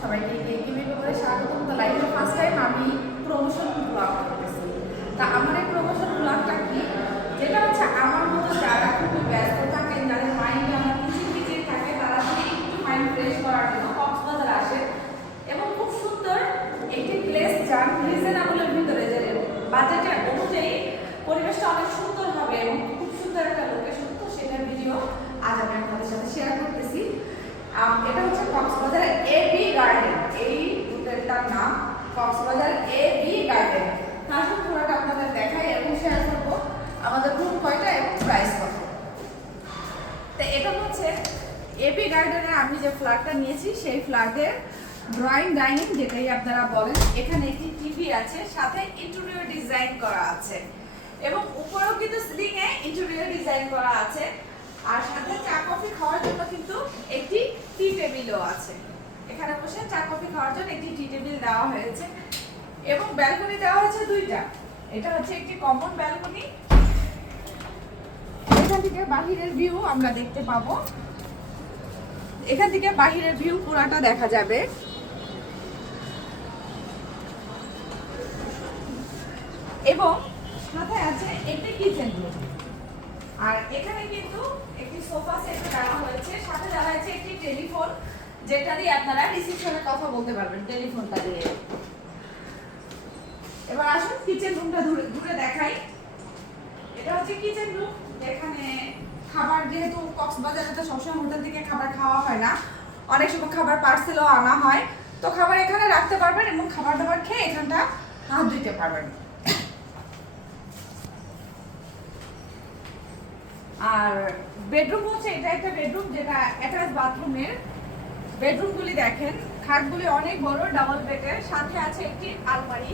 সবাইকে কেকিবি ব্যাপারে স্বাগতম। তো লাইফে ফার্স্ট আমি প্রমোশন ব্লগ করতেছি। তা আমার এই প্রমোশন ব্লগটা কি যেটা হচ্ছে আমার মতো যারা খুবই ব্যস্ত থাকেন যাদের মাইন্ড আমার কিচির কিচির থাকে তারা যদি একটু মাইন্ড ফ্রেশ করার জন্য কক্সবাজার আসে এবং খুব সুন্দর একটি প্লেস যান রিজনেবলের ভিতরে যে বাজেটের অনুযায়ী পরিবেশটা অনেক সুন্দর হবে এবং খুব সুন্দর একটা লোকেশন তো সেটার ভিডিও আজ আমি আপনাদের সাথে শেয়ার করতেছি আম, এটা হচ্ছে কক্সবাজার এ বি গার্ডেন। এই হোটেলটার নাম কক্সবাজার এ বি গার্ডেন। আসুন পুরোটা আপনাদের দেখাই এবং শেয়ার করব আমাদের রুম কয়টা এবং প্রাইস কত। তো এটা হচ্ছে এবি গার্ডেনে আমি যে ফ্ল্যাটটা নিয়েছি, সেই ফ্ল্যাটের ড্রয়িং ডাইনিং যেটাই আপনারা বলেন, এখানে একটি টিভি আছে, সাথে ইন্টেরিয়র ডিজাইন করা আছে। এবং উপরেও কিন্তু সিলিং এ ইন্টেরিয়র ডিজাইন করা আছে। আর সাথে চা কফি খাওয়ার জন্য কিন্তু একটি টি টেবিলও আছে। এখানে বসে চা কফি খাওয়ার জন্য একটি টি টেবিল দেওয়া হয়েছে এবং ব্যালকনি দেওয়া হয়েছে দুইটা। এটা হচ্ছে একটি কমন ব্যালকনি এখান থেকে বাহিরের ভিউ আমরা দেখতে পাবো। এখান থেকে বাহিরের ভিউ পুরাটা দেখা যাবে। এবং সাথে আছে একটি কিচেন রুম এখানে কিন্তু একটি সোফা সেট দেওয়া হয়েছে, সাথে দেওয়া হয়েছে একটি টেলিফোন, যেটা দিয়ে আপনারা রিসিপশনে কথা বলতে পারবেন, টেলিফোনটা দিয়ে। এবার আসুন কিচেন রুমটা ঘুরে দেখাই। এটা হচ্ছে কিচেন রুম যেখানে খাবার যেহেতু কক্সবাজারে তো সবসময় হোটেল থেকে খাবার খাওয়া হয় না, অনেক সময় খাবার পার্সেলও আনা হয়। তো খাবার এখানে রাখতে পারবেন এবং খাবার দাবার খেয়ে এখানটা হাত ধুইতে পারবেন। আর বেডরুম হচ্ছে এটা একটা বেডরুম যেটা অ্যাটাচ বাথরুমের বেডরুমগুলি দেখেন, খাটগুলি অনেক বড় ডাবল বেডের সাথে আছে একটি আলমারি।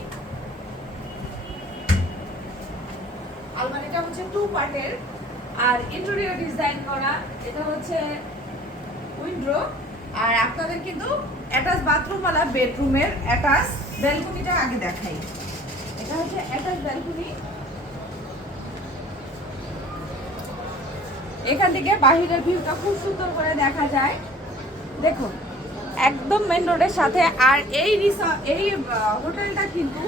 আলমারিটা হচ্ছে টু পার্টের আর ইন্টেরিয়র ডিজাইন করা, এটা হচ্ছে উইন্ডো আর আপনাদের কিন্তু অ্যাটাচ বাথরুমওয়ালা বেডরুমের অ্যাটাচ ব্যালকনিটা আগে দেখাই। এটা হচ্ছে অ্যাটাচ ব্যালকনি এখান থেকে বাহিরের ভিউটা খুব সুন্দর করে দেখা যায়। দেখুন, একদম মেন রোডের সাথে, আর এই এই হোটেলটা কিন্তু,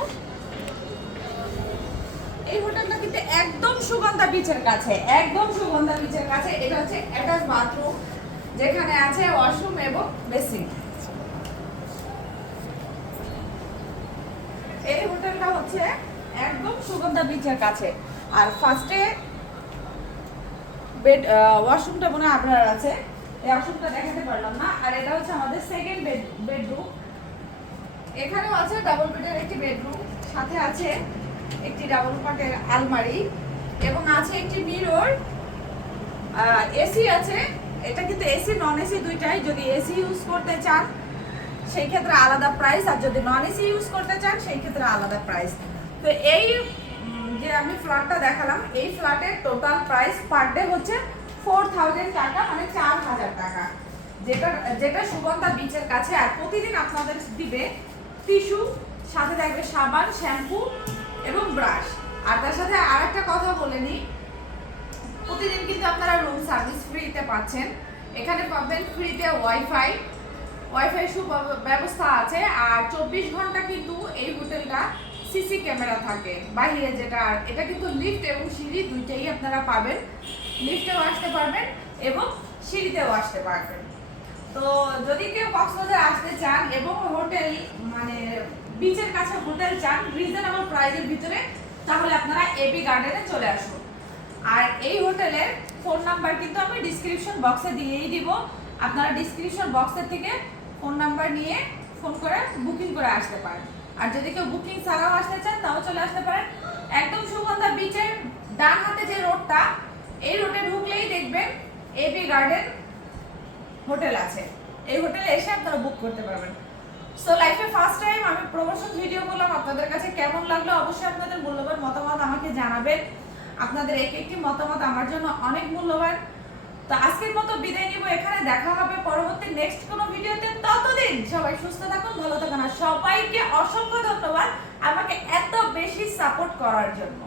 এই হোটেলটা কিন্তু একদম সুগন্ধা বিচের কাছে, একদম সুগন্ধা বিচের কাছে। এটা হচ্ছে অ্যাটাচ বাথরুম যেখানে আছে ওয়াশরুম এবং বেসিন এই হোটেলটা হচ্ছে একদম সুগন্ধা বিচের কাছে। আর ফার্স্টে বেড ওয়াশরুমটা মনে হয় আপনার আছে। এই ওয়াশরুমটা দেখাতে পারলাম না। আর এটা হচ্ছে আমাদের সেকেন্ড বেড বেডরুম এখানেও আছে ডাবল বেডের একটি বেডরুম সাথে আছে একটি ডাবল পাটের আলমারি। এবং আছে একটি মিরর এসি আছে। এটা কিন্তু এসি নন এসি দুইটাই। যদি এসি ইউজ করতে চান, সেই ক্ষেত্রে আলাদা প্রাইস আর যদি নন এসি ইউজ করতে চান, সেই ক্ষেত্রে আলাদা প্রাইস তো এই যে আমি ফ্ল্যাটটা দেখালাম, এই ফ্ল্যাটের টোটাল প্রাইস পার ডে হচ্ছে ফোর থাউজেন্ড টাকা মানে চার হাজার টাকা। যেটা যেটা সুগন্ধা বিচের কাছে, আর প্রতিদিন আপনাদের দিবে টিস্যু সাথে থাকবে সাবান শ্যাম্পু এবং ব্রাশ আর তার সাথে আর একটা কথা বলে নিই, প্রতিদিন কিন্তু আপনারা রুম সার্ভিস ফ্রিতে পাচ্ছেন। এখানে পাবেন ফ্রিতে ওয়াইফাই ওয়াইফাই ব্যবস্থা আছে, আর চব্বিশ ঘণ্টা কিন্তু এই হোটেলটা সিসি ক্যামেরা থাকে বাইরে যেটা আর এটা কিন্তু লিফট এবং সিঁড়ি দুইটাই আপনারা পাবেন। লিফটেও আসতে পারবেন এবং সিঁড়িতেও আসতে পারবেন। তো যদি কেউ কক্সবাজার আসতে চান এবং হোটেল মানে বিচের কাছে হোটেল চান রিজনেবল প্রাইজের ভিতরে, তাহলে আপনারা এবি গার্ডেনে চলে আসুন। আর এই হোটেলের ফোন নাম্বার কিন্তু আমি ডিসক্রিপশন বক্সে দিয়েই দিব। আপনারা ডিসক্রিপশন বক্সের থেকে ফোন নাম্বার নিয়ে ফোন করে বুকিং করে আসতে পারেন। আর যদি কেউ বুকিং ছাড়াও আসতে চান, তাও চলে আসতে পারেন। একদম সুগন্ধা বিচের ডান হাতে যে রোডটা এই রোডে ঢুকলেই দেখবেন এবি গার্ডেন হোটেল আছে। এই হোটেলে এসে আপনারা বুক করতে পারবেন। সো লাইফে ফার্স্ট টাইম আমি প্রমোশন ভিডিও করলাম। আপনাদের কাছে কেমন লাগল? অবশ্যই আপনাদের মূল্যবান মতামত আমাকে জানাবেন। আপনাদের এক একটি মতামত আমার জন্য অনেক মূল্যবান। তো আজকের মতো বিদায় নিব। এখানে দেখা হবে পরবর্তী নেক্সট কোনো ভিডিওতে ততদিন সবাই সুস্থ থাকুন, ভালো থাকুন। আর সবাইকে অসংখ্য ধন্যবাদ আমাকে এত বেশি সাপোর্ট করার জন্য।